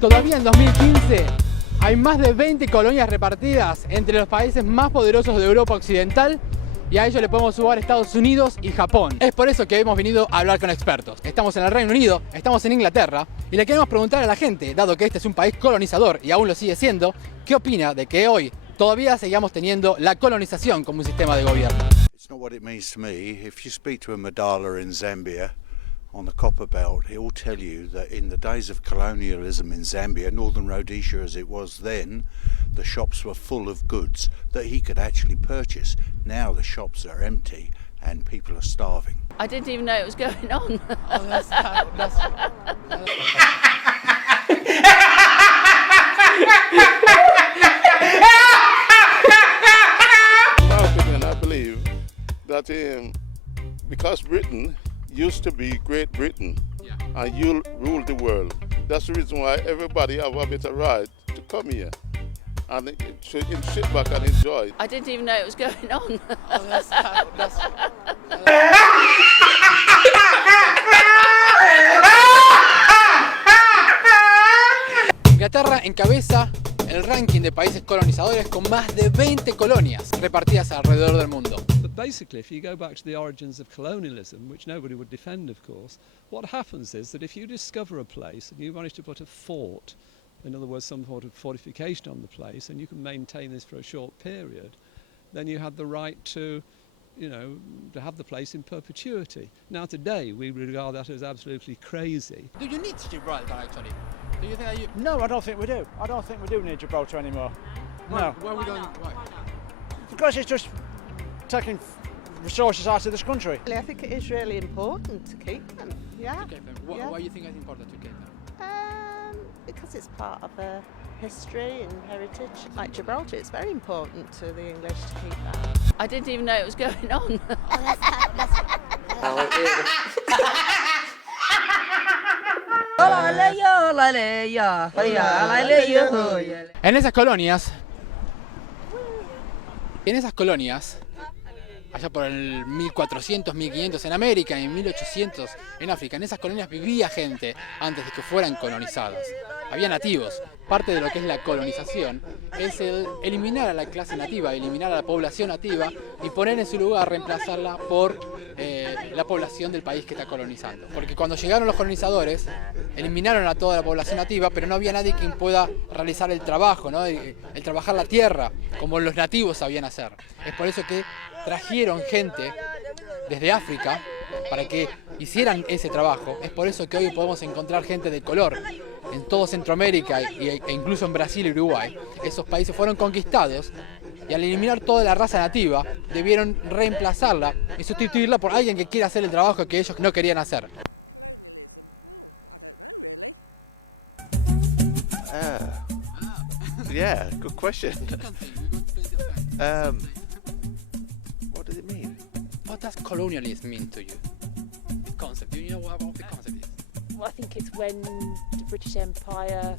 Todavía en 2015 hay más de 20 colonias repartidas entre los países más poderosos de Europa Occidental, y a ello le podemos sumar Estados Unidos y Japón. Es por eso que hemos venido a hablar con expertos. Estamos en el Reino Unido, estamos en Inglaterra, y le queremos preguntar a la gente, dado que este es un país colonizador y aún lo sigue siendo, ¿qué opina de que hoy todavía sigamos teniendo la colonización como un sistema de gobierno? It's not what it means to me. If you speak to a Madala in Zambia on the copper belt, he will tell you that in the days of colonialism in Zambia, Northern Rhodesia as it was then, the shops were full of goods that he could actually purchase. Now the shops are empty and people are starving. I didn't even know it was going on. Oh, that's In my opinion, I believe that because Britain used to be Great Britain, and you ruled the world, that's the reason why everybody have a better right to come here and sit back and enjoy. I didn't even know it was going on. Oh, that's Inglaterra encabeza el ranking de países colonizadores con más de 20 colonias repartidas alrededor del mundo. But basically, if you go back to the origins of colonialism, which nobody would defend, of course, what happens is that if you discover a place and you manage to put a fort, in other words, some sort of fortification on the place, and you can maintain this for a short period, then you have the right to, to have the place in perpetuity. Now today, we regard that as absolutely crazy. Do you need Gibraltar actually? Do you think that you... No, I don't think we do. I don't think we do need Gibraltar anymore. No. Why we don't? Why? Because it's just taking resources out of this country. I think it is really important to keep them. Yeah. To keep them. Yeah. Why do you think it's important to keep them? Because it's part of their history and heritage. Like Gibraltar, it's very important to the English to keep that. I didn't even know it was going on. En esas colonias, allá por el 1400, 1500 en América y en 1800 en África, en esas colonias vivía gente antes de que fueran colonizadas. Había nativos. Parte de lo que es la colonización es el eliminar a la clase nativa, eliminar a la población nativa y poner en su lugar, reemplazarla por la población del país que está colonizando. Porque cuando llegaron los colonizadores, eliminaron a toda la población nativa, pero no había nadie quien pueda realizar el trabajo, ¿no? el trabajar la tierra, como los nativos sabían hacer. Es por eso que trajeron gente desde África para que hicieran ese trabajo. Es por eso que hoy podemos encontrar gente de color en todo Centroamérica e incluso en Brasil y Uruguay. Esos países fueron conquistados y al eliminar toda la raza nativa debieron reemplazarla y sustituirla por alguien que quiera hacer el trabajo que ellos no querían hacer. Yeah, good question. What does it mean? What does colonialism mean to you? The concept. Do you know what the concept is? Well, I think it's when the British Empire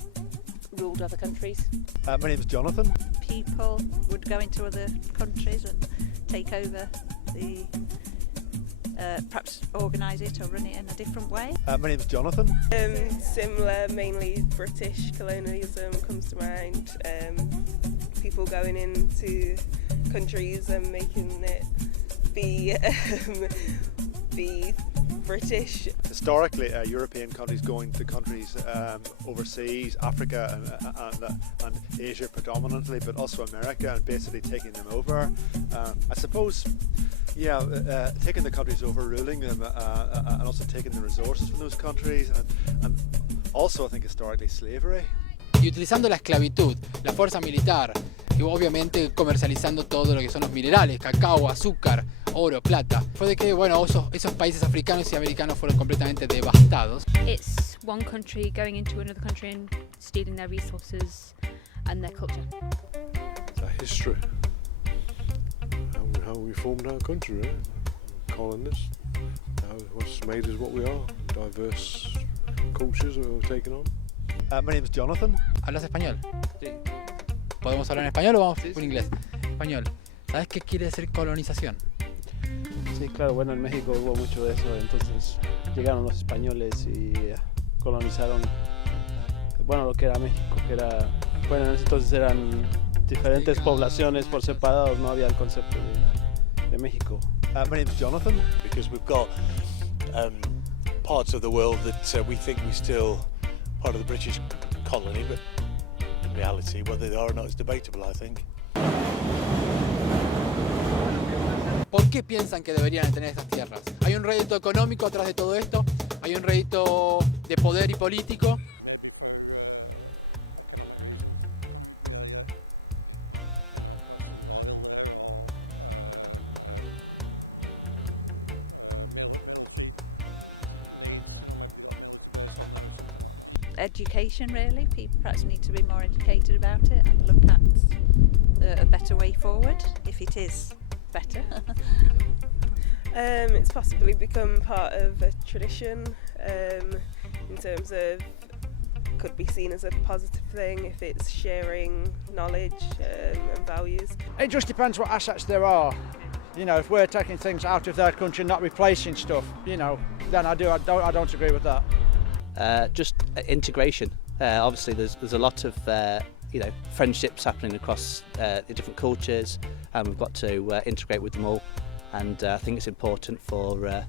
ruled other countries. My name's Jonathan. People would go into other countries and take over the, perhaps organise it or run it in a different way. My name's Jonathan. Similar, mainly British colonialism comes to mind. People going into countries and making it be British. Historically, European countries going to countries overseas, Africa and Asia predominantly, but also America, and basically taking them over. I suppose, taking the countries over, ruling them, and also taking the resources from those countries, and also I think historically slavery. Y utilizando la esclavitud, la fuerza militar, y obviamente comercializando todo lo que son los minerales, cacao, azúcar, oro, plata. Fue de que, bueno, esos países africanos y americanos fueron completamente devastados. It's one country going into another country and stealing their resources and their culture. It's a history. How we formed our country, right? Colonists. What's made us what we are. Diverse cultures that we've taken on. My name's Jonathan. ¿Hablas español? Sí. ¿Podemos hablar en español o vamos Sí, por sí. inglés? Español. ¿Sabes qué quiere decir colonización? Sí, claro, bueno, en México hubo mucho de eso, entonces llegaron los españoles y colonizaron, bueno, lo que era México, que era, bueno, en ese entonces eran diferentes poblaciones por separado, no había el concepto de México. My name's Jonathan. Because we've got parts of the world that we think we're still part of the British colony, but in reality, whether they are or not is debatable, I think. ¿Por qué piensan que deberían tener esas tierras? ¿Hay un rédito económico atrás de todo esto? ¿Hay un rédito de poder y político? Education, really. People perhaps need to be more educated about it and look at a better way forward, if it is better. It's possibly become part of a tradition in terms of could be seen as a positive thing if it's sharing knowledge and values. It just depends what assets there are. You know, if we're taking things out of their country, not replacing stuff, you know, then I don't agree with that. Just integration. Obviously, there's a lot of friendships happening across the different cultures, and we've got to integrate with them all. And I think it's important for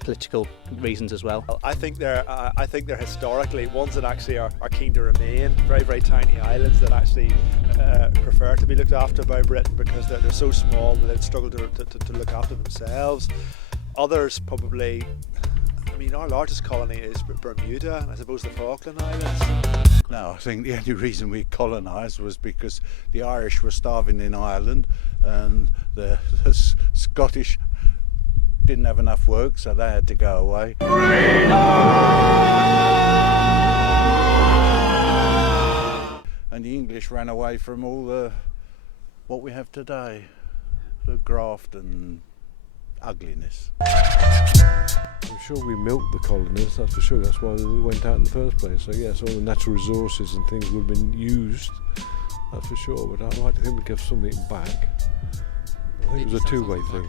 political reasons as well. I think they're historically ones that actually are keen to remain. Very, very tiny islands that actually prefer to be looked after by Britain because they're so small that they'd struggle to look after themselves. Others probably. I mean, our largest colony is Bermuda, and I suppose the Falkland Islands. No, I think the only reason we colonised was because the Irish were starving in Ireland and the Scottish didn't have enough work, so they had to go away. And the English ran away from all what we have today, the graft and ugliness. I'm sure we milked the colonists, that's for sure. That's why we went out in the first place. So yes, all the natural resources and things would have been used, that's for sure. But I'd like to think we give something back. I think it was a two-way thing.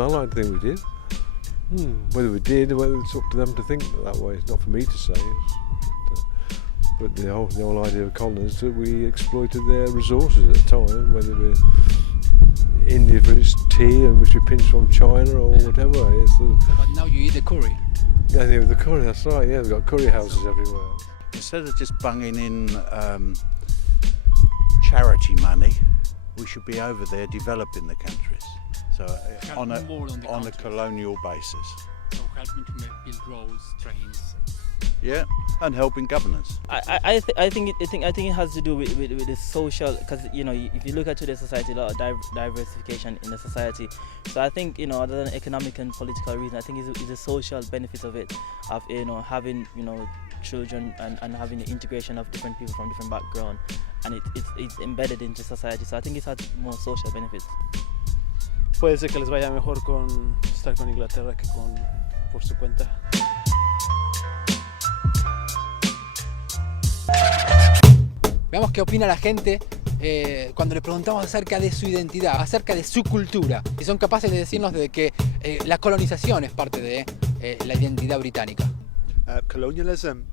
I like to think we did. Whether we did, whether it's up to them to think that way, it's not for me to say. But the whole idea of colonies is that we exploited their resources at the time, whether we're India for its tea, and which we pinch from China or whatever. But now you eat the curry. Yeah, the curry, that's right, yeah, we've got curry houses everywhere. Instead of just bunging in charity money, we should be over there developing the countries. So on a colonial basis. So helping to build roads, trains. Yeah, and helping governance. I think it has to do with the social, because if you look at today's society, a lot of diversification in the society. So I think other than economic and political reason, I think it's a social benefit of it, of having children and having the integration of different people from different background, and it's embedded into society. So I think it has more social benefits. Puede ser que les vaya mejor estar con Inglaterra que por su cuenta. Veamos qué opina la gente cuando le preguntamos acerca de su identidad, acerca de su cultura. Y son capaces de decirnos de que la colonización es parte de la identidad británica. Colonialism.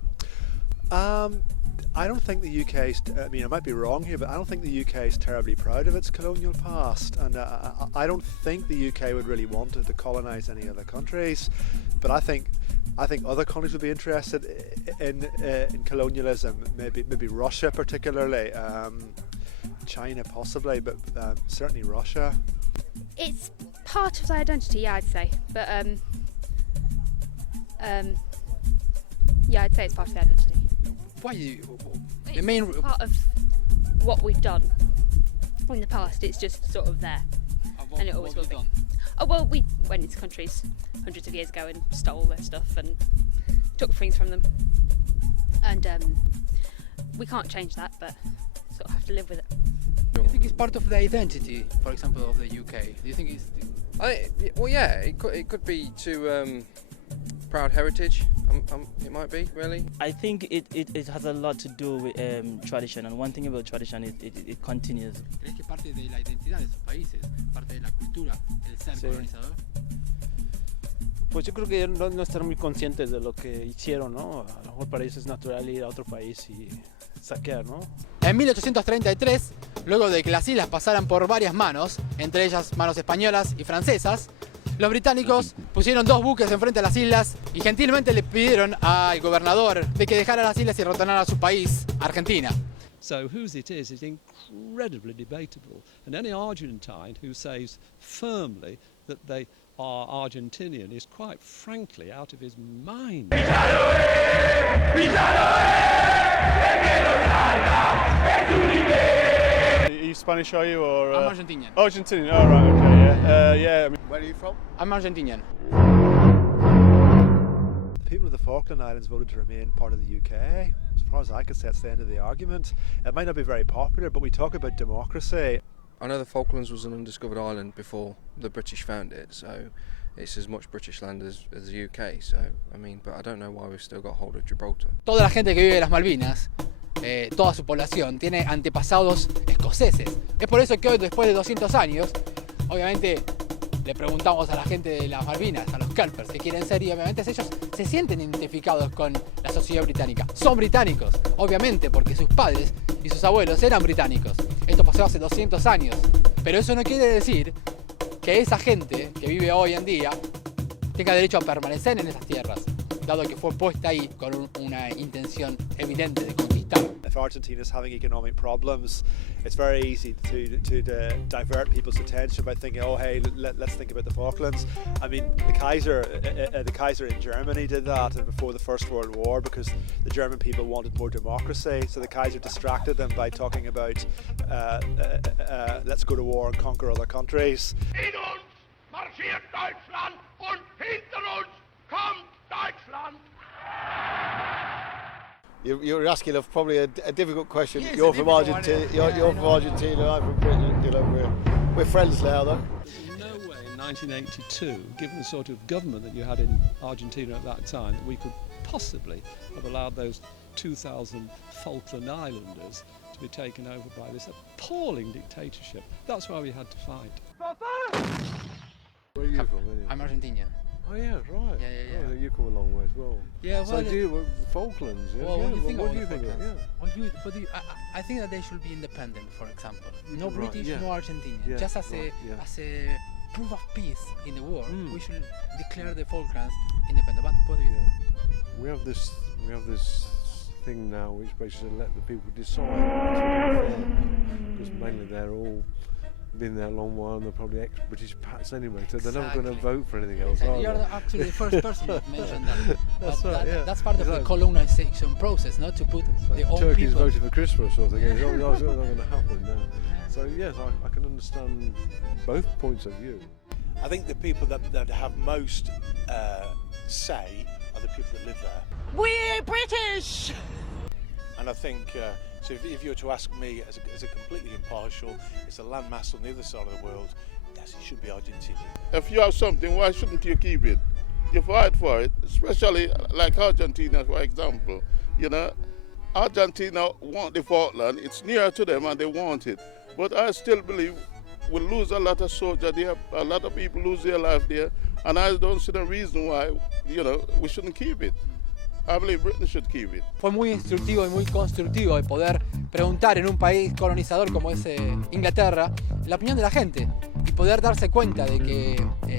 I don't think the UK is, I mean, I might be wrong here, but I don't think the UK is terribly proud of its colonial past, and I don't think the UK would really want to colonise any other countries. But I think other countries would be interested in colonialism. Maybe Russia particularly, China possibly, but certainly Russia. It's part of their identity, yeah, I'd say. But yeah, I'd say it's part of their identity. Why it's part of what we've done. in the past, it's just sort of there. And it always will be. Oh, well, we went into countries hundreds of years ago and stole their stuff and took things from them. And we can't change that, but sort of have to live with it. Do you think it's part of the identity, for example, of the UK? Do you think it's... Well, yeah, it could be to proud heritage. It might be, really. I think it has a lot to do with tradition, and one thing about tradition is it continues. ¿Crees que parte de la identidad de esos países, parte de la cultura, el ser colonizador? Pues yo creo que no están muy conscientes de lo que hicieron, ¿no? A lo mejor para ellos es natural ir a otro país y saquear, ¿no? En 1833, luego de que las islas pasaran por varias manos, entre ellas manos españolas y francesas, los británicos pusieron 2 buques enfrente a las islas y gentilmente le pidieron al gobernador de que dejara las islas y retornara a su país, Argentina. So whose it is incredibly debatable, and any Argentine who says firmly that they are Argentinian is quite frankly out of his mind. Are you Spanish, are you? Or, I'm Argentinian. Argentinian, oh right, okay, yeah. I mean, where are you from? I'm Argentinian. The people of the Falkland Islands voted to remain part of the UK. As far as I could say, that's the end of the argument. It might not be very popular, but we talk about democracy. I know the Falklands was an undiscovered island before the British found it, so it's as much British land as the UK. So, I mean, but I don't know why we've still got hold of Gibraltar. Toda la gente que vive en las Malvinas, toda su población, tiene antepasados escoceses. Es por eso que hoy, después de 200 años, obviamente le preguntamos a la gente de las Malvinas, a los Kelpers, que quieren ser, y obviamente ellos se sienten identificados con la sociedad británica. Son británicos, obviamente, porque sus padres y sus abuelos eran británicos. Esto pasó hace 200 años. Pero eso no quiere decir que esa gente que vive hoy en día tenga derecho a permanecer en esas tierras, dado que fue puesta ahí con una intención evidente de conquistar. If Argentina is having economic problems, it's very easy to divert people's attention by thinking, oh hey, let's think about the Falklands. I mean, the Kaiser in Germany did that before the First World War because the German people wanted more democracy. So the Kaiser distracted them by talking about let's go to war and conquer other countries. In uns marschiert Deutschland und hinter uns kommt Deutschland. You're asking probably a difficult question. Yes, you're from Argentina. You're from Argentina. I'm from Britain. You know, we're friends now, though. There's no way in 1982, given the sort of government that you had in Argentina at that time, that we could possibly have allowed those 2,000 Falkland Islanders to be taken over by this appalling dictatorship. That's why we had to fight. Where are you from? Anyway? I'm Argentinian. Oh yeah, right. Yeah. Oh, you come a long way as well. Yeah, so do you, Falklands? Yeah. Well, yeah. What do you think of it? Yeah. I think that they should be independent, for example. No Right, British, yeah. no Argentinian. Yeah, Just as right, yeah. a proof of peace in the war, we should declare the Falklands independent. But what do you think? We have this thing now which basically let the people decide. Because mainly they're all been there a long while and they're probably ex-British pats anyway, so they're never going to vote for anything else. Exactly. You're actually the first person that mentioned that. That's right, yeah. That's part of the colonization process, not to put the old Turkey's people. voted for Christmas or something. It's not going to happen now. So yes, I can understand both points of view. I think the people that have most say are the people that live there. We're British! And I think, so if you were to ask me as a completely impartial, it's a landmass on the other side of the world, yes, it should be Argentina. If you have something, why shouldn't you keep it? You fight for it, especially like Argentina, for example. You know, Argentina want the Falkland, it's near to them and they want it. But I still believe we'll lose a lot of soldiers there, a lot of people lose their life there, and I don't see the reason why, you know, we shouldn't keep it. I believe Britain should keep it. Fue muy instructivo y muy constructivo el poder preguntar en un país colonizador como es Inglaterra la opinión de la gente y poder darse cuenta de que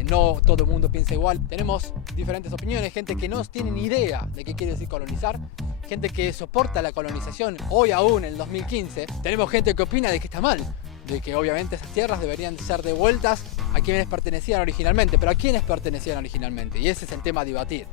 no todo el mundo piensa igual. Tenemos diferentes opiniones, gente que no tiene ni idea de qué quiere decir colonizar, gente que soporta la colonización hoy aún en el 2015. Tenemos gente que opina de que está mal, de que obviamente esas tierras deberían ser devueltas a quienes pertenecían originalmente, pero ¿a quiénes pertenecían originalmente? Y ese es el tema a debatir.